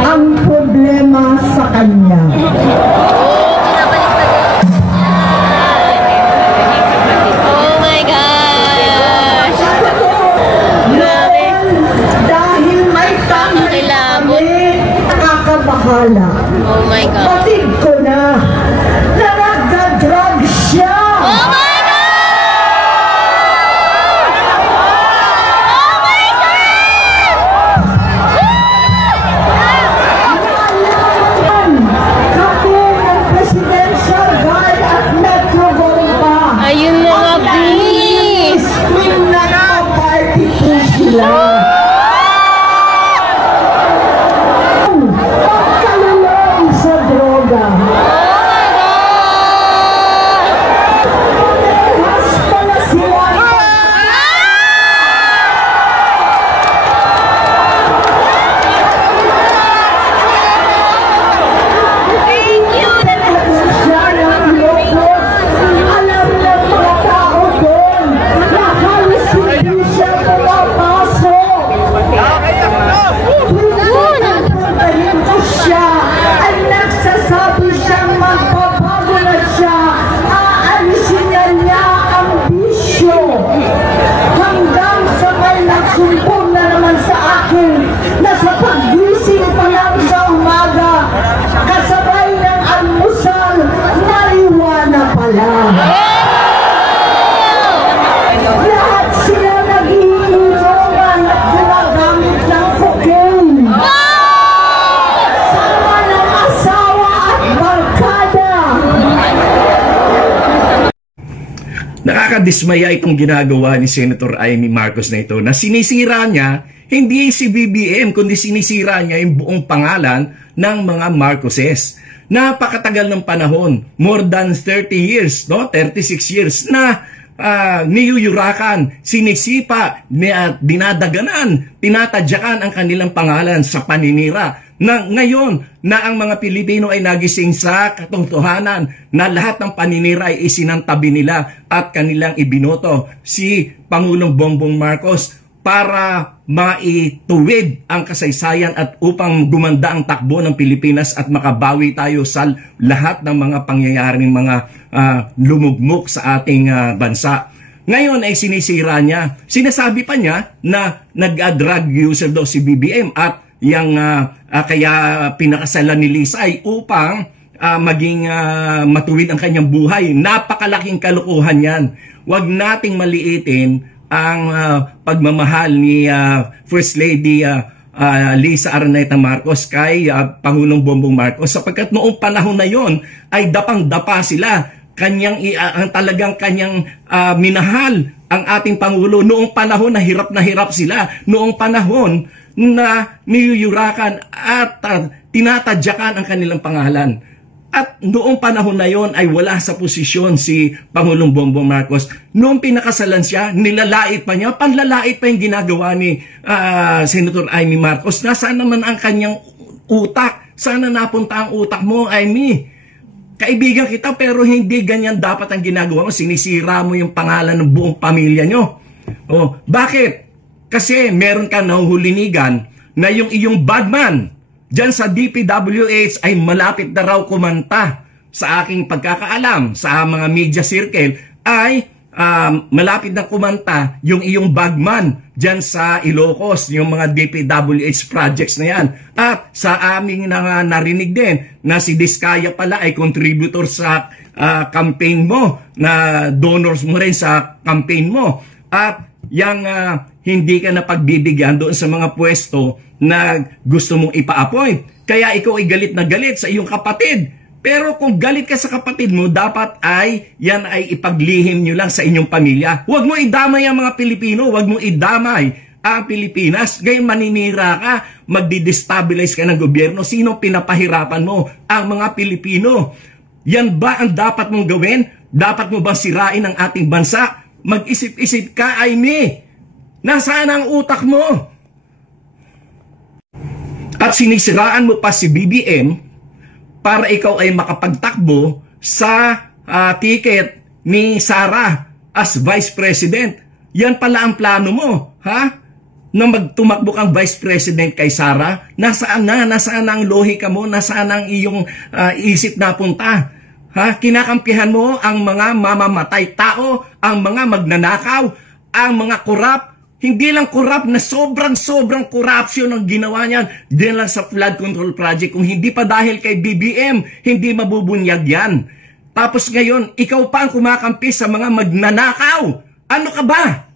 ang problema sa kanya. Oh my gosh! Grabe! Dahil may tamay kami, nakakabahala. Oh my God! Batid ko na nagda-drug siya. Oh my God! Oh my God! Kami ng Presidential Guard at Metro Bomba. Ayun na nga, please! Swing na party po sila. Pagkalulong sa droga. Mas pala sila. Thank you! Siya ng Ilocos. Alam ng mga tao doon na halos hindi siya pumapasok. Pagpuntahin ko siya ay nagsasabi siyang magpapago na siya. Aalisin niya ang bisyo. Hanggang sa may nagsumpong na naman sa akin na sa paggising pa lang sa umaga, kasabay ng almusal, marijuana pala. Lahat sila nag-iinuman at gumagamit ng cocaine. Sama ng asawa at barkada. Nakakadismaya itong ginagawa ni Senator Amy Marcos na ito, na sinisira niya hindi si BBM kundi sinisira niya yung buong pangalan ng mga Marcoses. Napakatagal ng panahon, more than 30 years, no? 36 years na niyuyurakan, sinisipa, dinadaganan, tinatadyakan ang kanilang pangalan sa paninira. Na ngayon na ang mga Pilipino ay nagising sa katotohanan na lahat ng paninira ay isinantabi nila at kanilang ibinoto si Pangulong Bongbong Marcos para maituwid ang kasaysayan at upang gumanda ang takbo ng Pilipinas at makabawi tayo sa lahat ng mga pangyayaring mga lumugmok sa ating bansa. Ngayon ay sinisira niya. Sinasabi pa niya na nag-drug user daw si BBM at yung kaya pinakasalan ni Lisa ay upang maging matuwid ang kanyang buhay. Napakalaking kalokohan yan. Huwag nating maliitin ang pagmamahal ni First Lady Lisa Araneta Marcos kay Pangulong Bongbong Marcos, sapagkat noong panahon na yon ay dapang-dapa sila. Talagang kanyang minahal ang ating Pangulo noong panahon na hirap sila, noong panahon na niyuyurakan at tinatadyakan ang kanilang pangalan. At noong panahon na yon ay wala sa posisyon si Pangulong Bongbong Marcos. Noong pinakasalan siya, nilalait pa niya, panlalait pa yung ginagawa ni Senator Amy Marcos. Nasaan naman ang kanyang utak? Sana napunta ang utak mo, Amy? Kaibigan kita pero hindi ganyan dapat ang ginagawa mo. Sinisira mo yung pangalan ng buong pamilya nyo. Oh, bakit? Kasi meron ka nahuhulinigan na yung iyong bagman dyan sa DPWH ay malapit na raw kumanta. Sa aking pagkakaalam, sa mga media circle, ay malapit na kumanta yung iyong bagman dyan sa Ilocos, yung mga DPWH projects na yan. At sa aming narinig din na si Diskaya pala ay contributor sa campaign mo, na donors mo rin sa campaign mo. At yung hindi ka na pagbibigyan doon sa mga pwesto na gusto mong ipa-appoint. Kaya ikaw ay galit na galit sa iyong kapatid. Pero kung galit ka sa kapatid mo, dapat ay yan ay ipaglihim nyo lang sa inyong pamilya. Huwag mo idamay ang mga Pilipino, huwag mo idamay ang Pilipinas. Ngayon maninira ka, magdi-destabilize ka ng gobyerno. Sino pinapahirapan mo? Ang mga Pilipino. Yan ba ang dapat mong gawin? Dapat mo ba sirain ang ating bansa? Mag-isip-isip ka, Amy. Nasaan ang utak mo? At sinisiraan mo pa si BBM para ikaw ay makapagtakbo sa ticket ni Sara as Vice President. Yan pala ang plano mo, ha? na magtumakbo kang Vice President kay Sara? Nasaan na? Nasaan na ang lohika mo? Nasaan ang iyong isip na punta? Ha? Kinakampihan mo ang mga mamamatay tao, ang mga magnanakaw, ang mga korap. Hindi lang korap na sobrang corruption ang ginawa niyan. Diyan lang sa flood control project. Kung hindi pa dahil kay BBM, hindi mabubunyag yan. Tapos ngayon, ikaw pa ang kumakampi sa mga magnanakaw. Ano ka ba?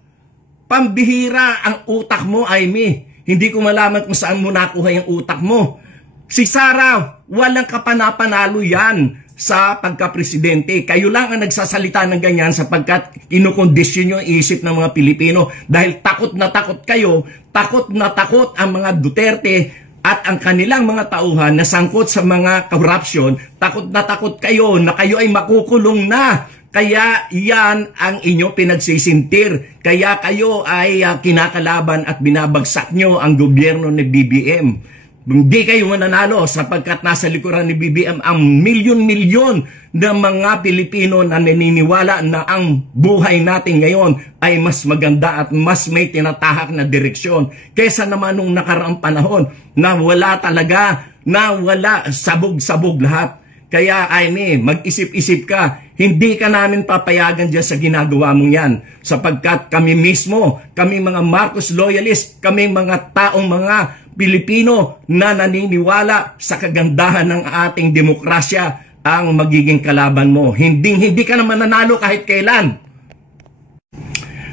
Pambihira ang utak mo, Amy. Hindi ko malaman kung saan mo nakuha yung utak mo. Si Sara, walang kapanapanalo yan sa pagka-presidente. Kayo lang ang nagsasalita ng ganyan sapagkat kinukondisyon nyo ang isip ng mga Pilipino. Dahil takot na takot kayo, takot na takot ang mga Duterte at ang kanilang mga tauhan na sangkot sa mga corruption. Takot na takot kayo na kayo ay makukulong na. Kaya yan ang inyong pinagsisintir. Kaya kayo ay kinakalaban at binabagsak nyo ang gobyerno ni BBM. Hindi kayo mananalo sapagkat nasa likuran ni BBM ang milyon-milyon na mga Pilipino na naniniwala na ang buhay natin ngayon ay mas maganda at mas may tinatahak na direksyon kaysa naman nung nakaraang panahon na wala talaga, na wala, sabog-sabog lahat. Kaya Amy, mag-isip-isip ka. Hindi ka namin papayagan dyan sa ginagawa mong yan. Sapagkat kami mismo, kami mga Marcos loyalist, kami mga taong mga Pilipino na naniniwala sa kagandahan ng ating demokrasya ang magiging kalaban mo. Hindi ka naman nanalo kahit kailan.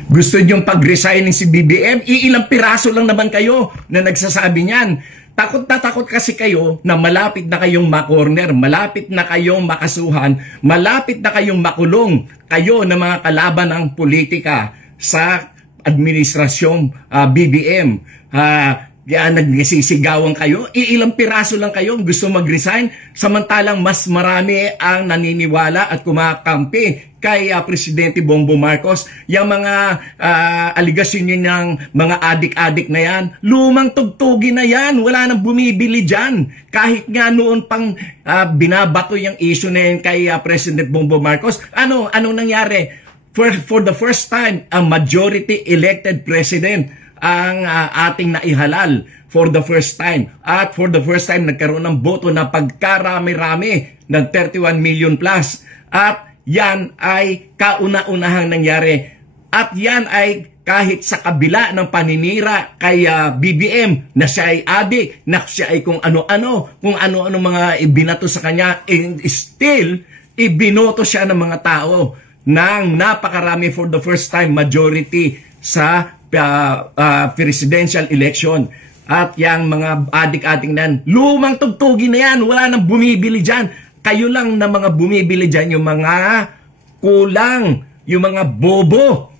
Gusto niyong pag-resignin si BBM? Iilang piraso lang naman kayo na nagsasabi niyan. Takot na takot kasi kayo na malapit na kayong makorner, malapit na kayong makasuhan, malapit na kayong makulong kayo na mga kalaban ng politika sa administrasyong BBM. Nagsisigawan kayo, iilang piraso lang kayo gusto mag-resign, samantalang mas marami ang naniniwala at kumakampi kay Presidente Bongbong Marcos. Yung mga aligasyon niya ng mga adik-adik na yan, lumang tugtugi na yan, wala nang bumibili dyan. Kahit nga noon pang binabato yung issue na yan kay President Bongbong Marcos, ano nangyari? For the first time, a majority elected president ang ating naihalal for the first time. At for the first time, nagkaroon ng boto na pagkarami-rami ng 31 million plus. At yan ay kauna-unahang nangyari. At yan ay kahit sa kabila ng paninira kay BBM na siya ay adik, na siya ay kung ano-ano mga ibinato sa kanya, still, ibinoto siya ng mga tao ng napakarami for the first time majority sa presidential election. At yung mga adik-adik nan, lumang tugtugi na yan, wala nang bumibili dyan. Kayo lang na mga bumibili dyan, yung mga kulang, yung mga bobo